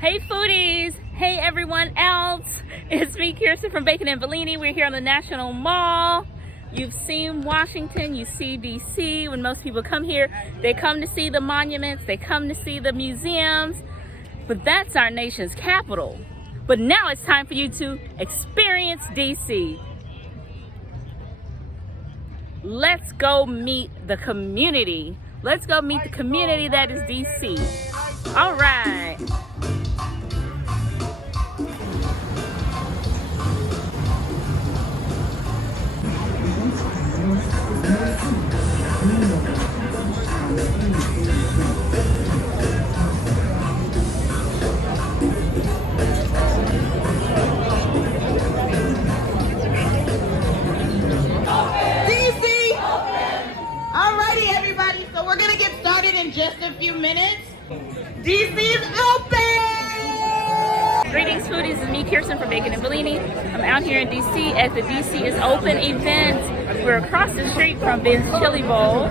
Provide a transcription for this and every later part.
Hey foodies! Hey everyone else! It's me, Kirsten from Bacon and Bellini. We're here on the National Mall. You've seen Washington, you see DC. When most people come here, they come to see the monuments, they come to see the museums. But that's our nation's capital. But now it's time for you to experience DC. Let's go meet the community. Let's go meet the community that is DC. All right. Alrighty, everybody, so we're gonna get started in just a few minutes. DC is open! Greetings foodies, it's me Kirsten from Bacon and Bellini. I'm out here in DC at the DC is Open event. We're across the street from Ben's Chili Bowl.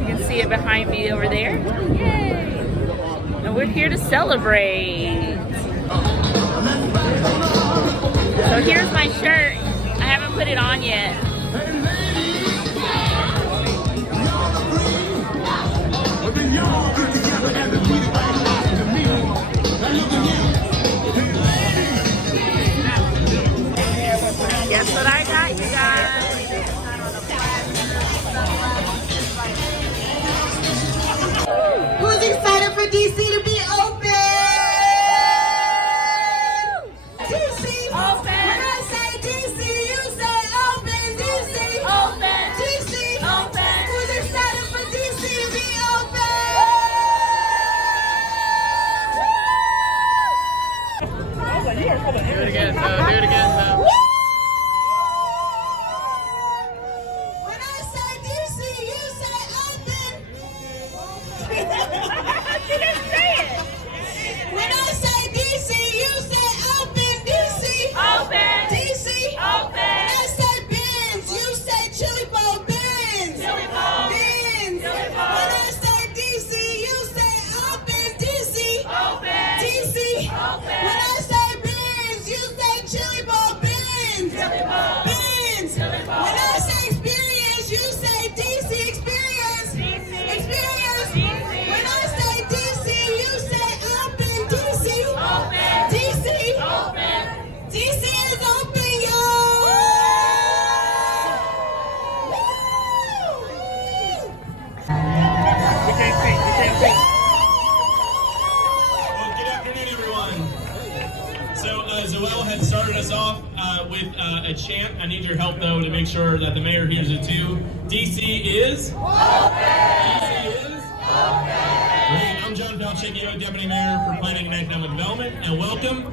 You can see it behind me over there. Yay! And we're here to celebrate. So here's my shirt. I haven't put it on yet. Guess what I got, you guys? Who's excited for DC to be open? DC open! When I say DC, you say open! DC open! DC open! Who's excited for DC to be open? Do it again, so. Do it again, so. When I say DC, you say open! She didn't say it! When I say DC, you say open! DC Open! DC Open! When I say Benz, you say Chili Bowl Benz! Chili Bowl! Benz! Chili Bowl! When I say DC, you say open! DC Open! DC Open! When I say Benz, you say Chili Bowl Benz! Chili Bowl! Benz! Chili Bowl! When I say experience, you say DC experience! DC! Experience! DC! When I say DC, you say open! DC! Open! DC! Open! DC is open, y'all! Well, good afternoon, everyone. So, Zoelle had started us off with a chant. I need your help, though, to make sure that the mayor hears it, too. DC is? Open! DC is? Great. I'm John Falchicchio, Deputy Mayor for Planning and Economic Development, and welcome.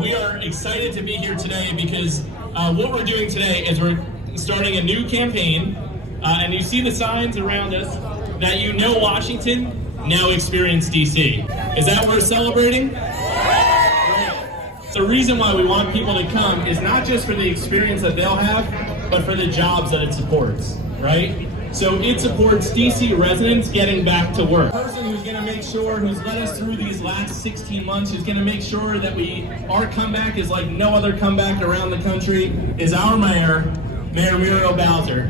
We are excited to be here today because what we're doing today is we're starting a new campaign, and you see the signs around us that you know Washington, now experience DC. Is that what we're celebrating? The reason why we want people to come is not just for the experience that they'll have, but for the jobs that it supports, right? So it supports DC residents getting back to work. The person who's going to make sure, who's led us through these last 16 months, who's going to make sure that our comeback is like no other comeback around the country, is our mayor, Mayor Muriel Bowser.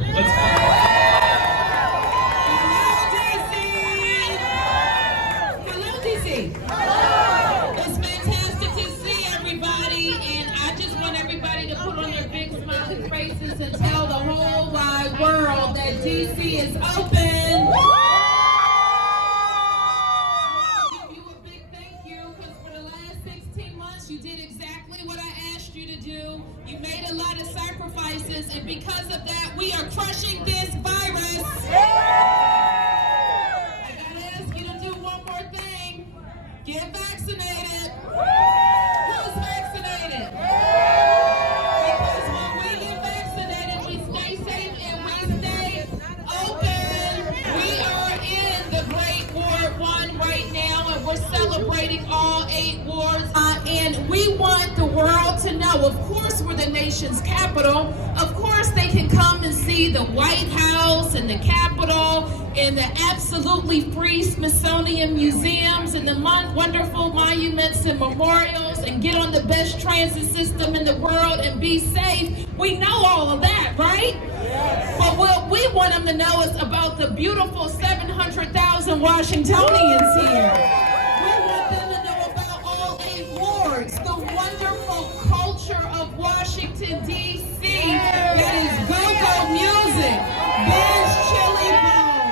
Hello, DC. It's fantastic to see everybody, and I just want everybody to put on their big smiling faces and tell the whole wide world that DC is open. I'll give you a big thank you, because for the last 16 months you did exactly what I asked you to do. You made a lot of sacrifices, and because of that, we are crushing this virus. I gotta ask you to do one more thing. Get vaccinated. Who's vaccinated? Because when we get vaccinated, we stay safe and we stay open. We are in the Great Ward 1 right now, and we're celebrating all 8 wards. And we want the world to know, of course, we're the nation's capital. Of course, they can come and see the White House and the Capitol. in the absolutely free Smithsonian museums and the wonderful monuments and memorials and get on the best transit system in the world and be safe. We know all of that, right? But what we want them to know is about the beautiful 700,000 Washingtonians here. We want them to know about all 8 wards, the wonderful culture of Washington, D.C. that is go-go music, Ben's Chili Bowl,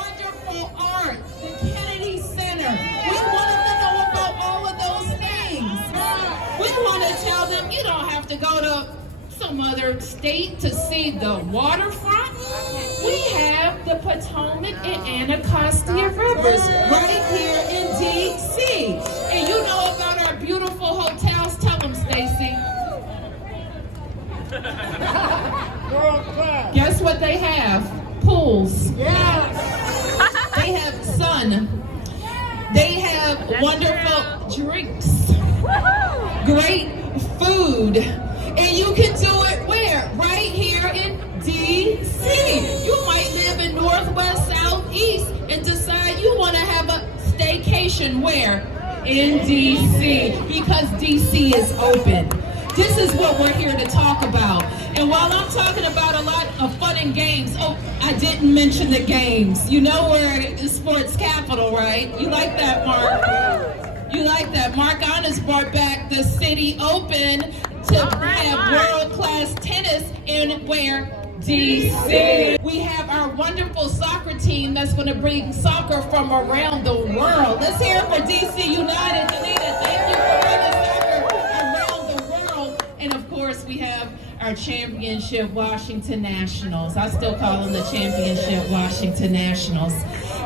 wonderful art, the Kennedy Center. We want them to know about all of those things. We want to tell them you don't have to go to some other state to see the waterfront. We have the Potomac and Anacostia rivers right here in D.C. And you know about our beautiful hotels. Tell them, Stacy. Guess what they have? Pools. Yes. They have sun. They have wonderful drinks. Great food. And you can do it where? Right here in D.C. You might live in Northwest, Southeast, and decide you want to have a staycation where? In D.C. Because D.C. is open. This is what we're here to talk about. And while I'm talking about a lot of fun and games, oh, I didn't mention the games. You know we're the sports capital, right? You like that, Mark? You like that. Mark Honest brought back the City Open to have world-class tennis in where? D.C. We have our wonderful soccer team that's going to bring soccer from around the world. Let's hear it for D.C. United. Anita, thank you for bringing soccer around the world. And of course, we have our championship Washington Nationals. I still call them the championship Washington Nationals.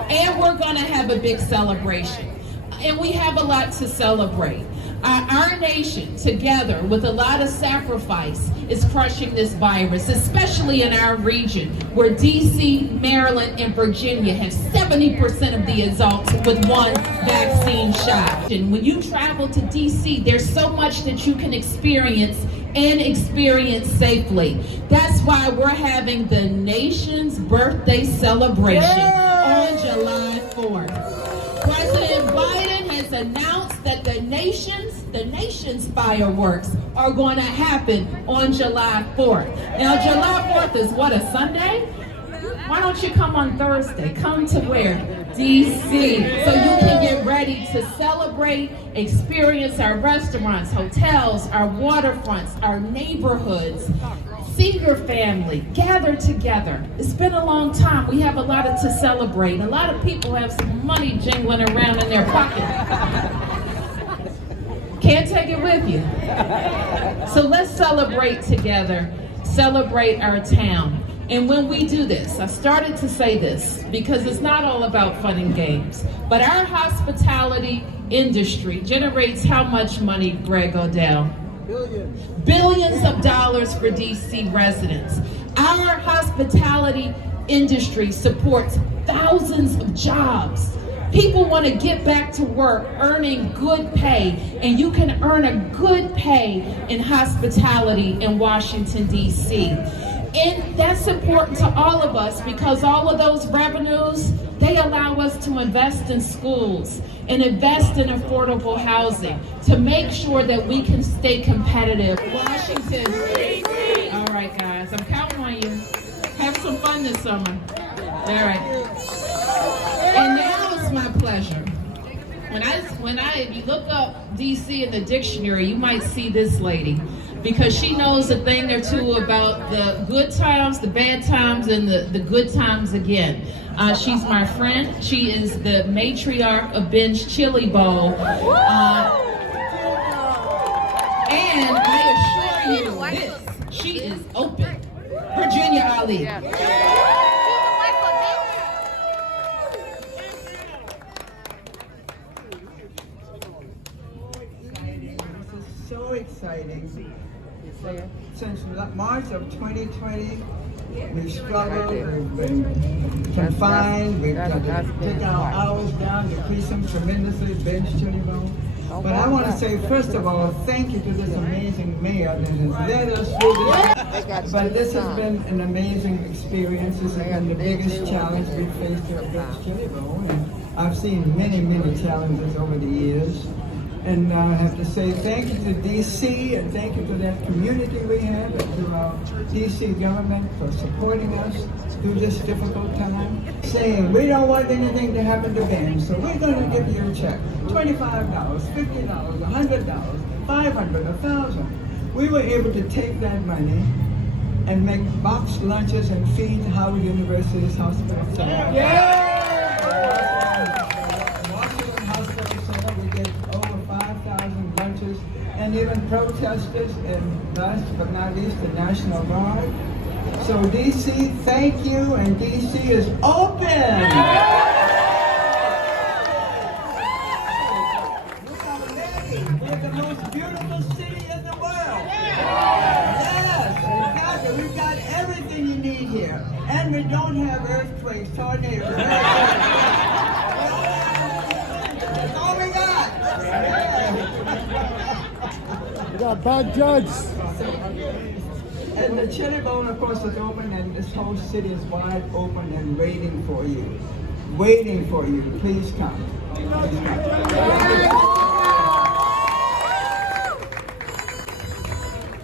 And we're going to have a big celebration. And we have a lot to celebrate. Our nation, together with a lot of sacrifice, is crushing this virus, especially in our region, where D.C., Maryland, and Virginia have 70% of the adults with one vaccine shot. And when you travel to D.C., there's so much that you can experience and experience safely. That's why we're having the nation's birthday celebration on July 4th. President Biden has announced that the nation's fireworks are going to happen on July 4th. Now, July 4th is what, a Sunday? Why don't you come on Thursday? Come to where? D.C. So you can get ready to celebrate, experience our restaurants, hotels, our waterfronts, our neighborhoods. See your family, gather together. It's been a long time. We have a lot to celebrate. A lot of people have some money jingling around in their pocket. Can't take it with you. So let's celebrate together, celebrate our town. And when we do this, I started to say this because it's not all about fun and games, but our hospitality industry generates how much money, Greg Odell? Billions of dollars for DC residents. Our hospitality industry supports thousands of jobs. People want to get back to work earning good pay, and you can earn a good pay in hospitality in Washington, D.C. And that's important to all of us because all of those revenues, they allow us to invest in schools and invest in affordable housing to make sure that we can stay competitive. Washington. All right, guys, I'm counting on you. Have some fun this summer. All right. And now it's my pleasure. If you look up DC in the dictionary, you might see this lady because she knows a thing or two about the good times, the bad times, and the good times again. She's my friend. She is the matriarch of Ben's Chili Bowl. And I assure you this, she is open. Virginia Ali. So exciting. Since March of 2020, we struggled, we've been confined, we've had to take our hours down, decrease them tremendously, bench chili bowl. But I want to say, first of all, thank you to this amazing mayor that has led us through this. But this has been an amazing experience. This has been the biggest challenge we faced here at Chili Bowl. And I've seen many, many challenges over the years. And I have to say thank you to DC and thank you to that community we have and to our DC government for supporting us through this difficult time. Saying we don't want anything to happen to Ben, so we're going to give you a check. $25, $50, $100, $500, $1,000. We were able to take that money and make boxed lunches and feed Howard University's hospital center. Yeah! And even protesters, and last but not least, the National Guard. So DC, thank you, and DC is open! Look how ready! We're the most beautiful city in the world! Yes, we've got everything you need here. And we don't have earthquakes, tornadoes. That's all we got! We got bad judges. And the Chili Bowl, of course, is open, and this whole city is wide open and waiting for you. Waiting for you. Please come.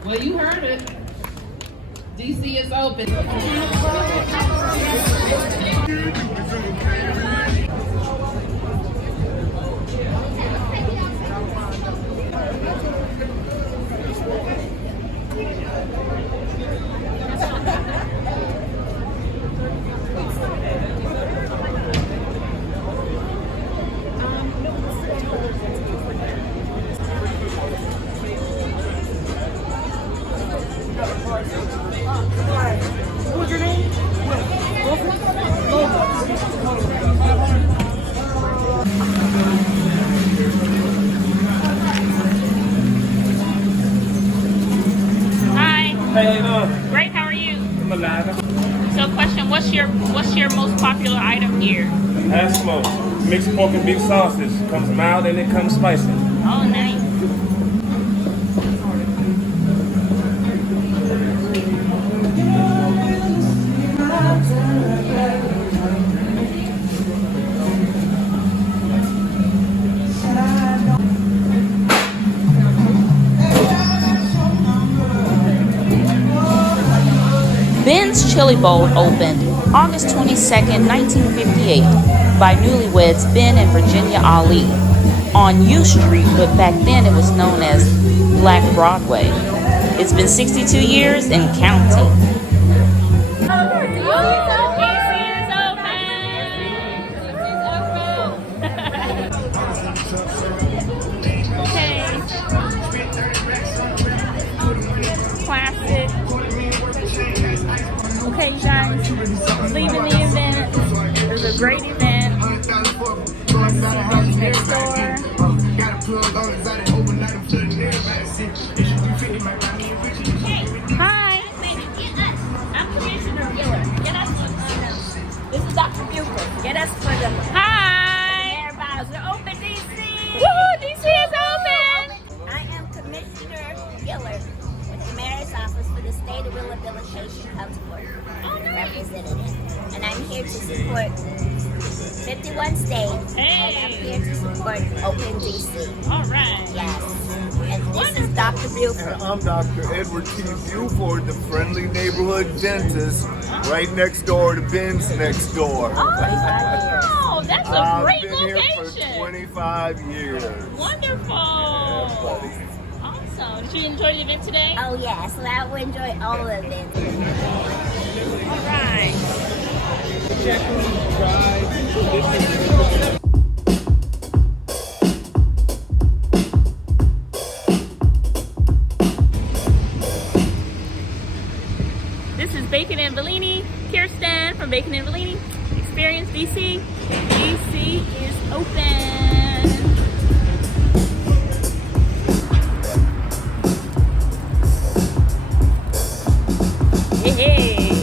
Well, you heard it. DC is open. What's your name? Hi. Hey, how you doing? Great. How are you? I'm alive. So, question: What's your most popular item here? Half smoke. Mixed pork and beef sausage. Comes mild and it comes spicy. Oh, nice. Ben's Chili Bowl opened August 22nd, 1958 by newlyweds Ben and Virginia Ali on U Street, but back then it was known as Black Broadway. It's been 62 years and counting. Classic. Okay, you guys, leaving the event. It was a great event. Their store. Hi. I'm Commissioner Giller. Get us. This is Dr. Buford. Get us for the. Hi. Muriel Bowser. Open DC. Woo! DC is open. I am Commissioner Giller with the Mayor's Office for the State of Rehabilitation Health Board representative. And I'm here to support 51 states. Hey. And I'm here to support Open DC. All right. Yes. And this is Dr. Buford. I'm Dr. Edward T. Buford, the friendly neighborhood dentist right next door to Ben's next door. Oh, that's a I've great been location. here for 25 years. Wonderful. Awesome. Did you enjoy the event today? Oh, yes. Well, I will enjoy all of it. All right. This is Bacon and Bellini. Kirsten from Bacon and Bellini. Experience DC. DC is open. Hey, hey.